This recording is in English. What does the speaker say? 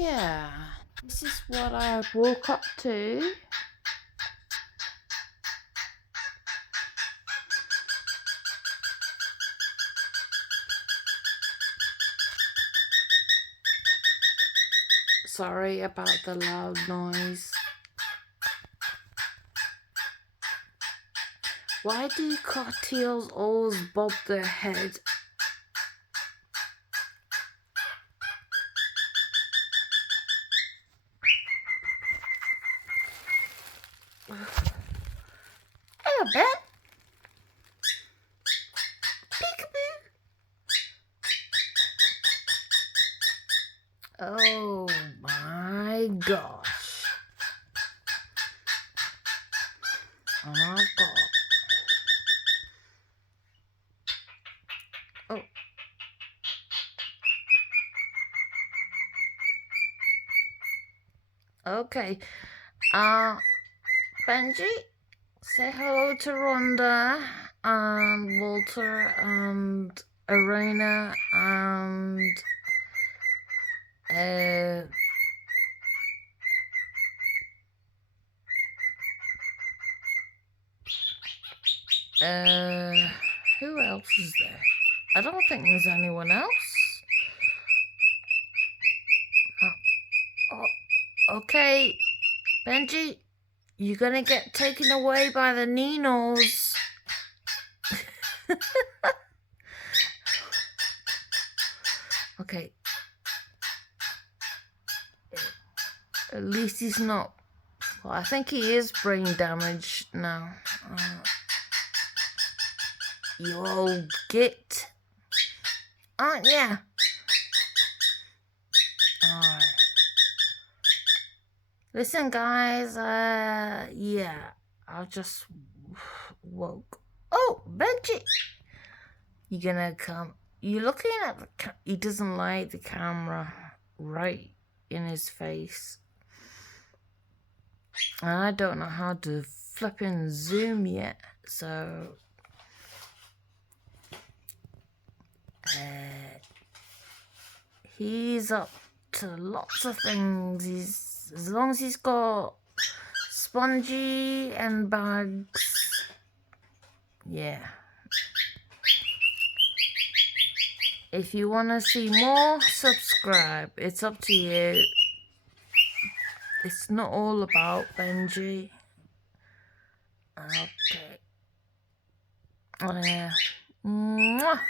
Yeah, this is what I woke up to. Sorry about the loud noise. Why do cocktails always bob their head? Hello, Ben. Peekaboo. Oh my gosh. Oh my god. Oh. Okay. Benji, say hello to Rhonda and Walter and Arena and who else is there? I don't think there's anyone else. Oh, okay, Benji, you're gonna get taken away by the Ninos. Okay. At least he's not. Well, I think he is brain damaged now. You old git, aren't ya? Alright. Listen, guys, yeah, I just woke. Oh, Benji! You gonna come? You looking at the he doesn't like the camera right in his face. And I don't know how to flipping zoom yet, so he's up to lots of things. As long as he's got Spongy and Bugs, yeah. If you want to see more, subscribe. It's up to you. It's not all about Benji. Okay. Mwah.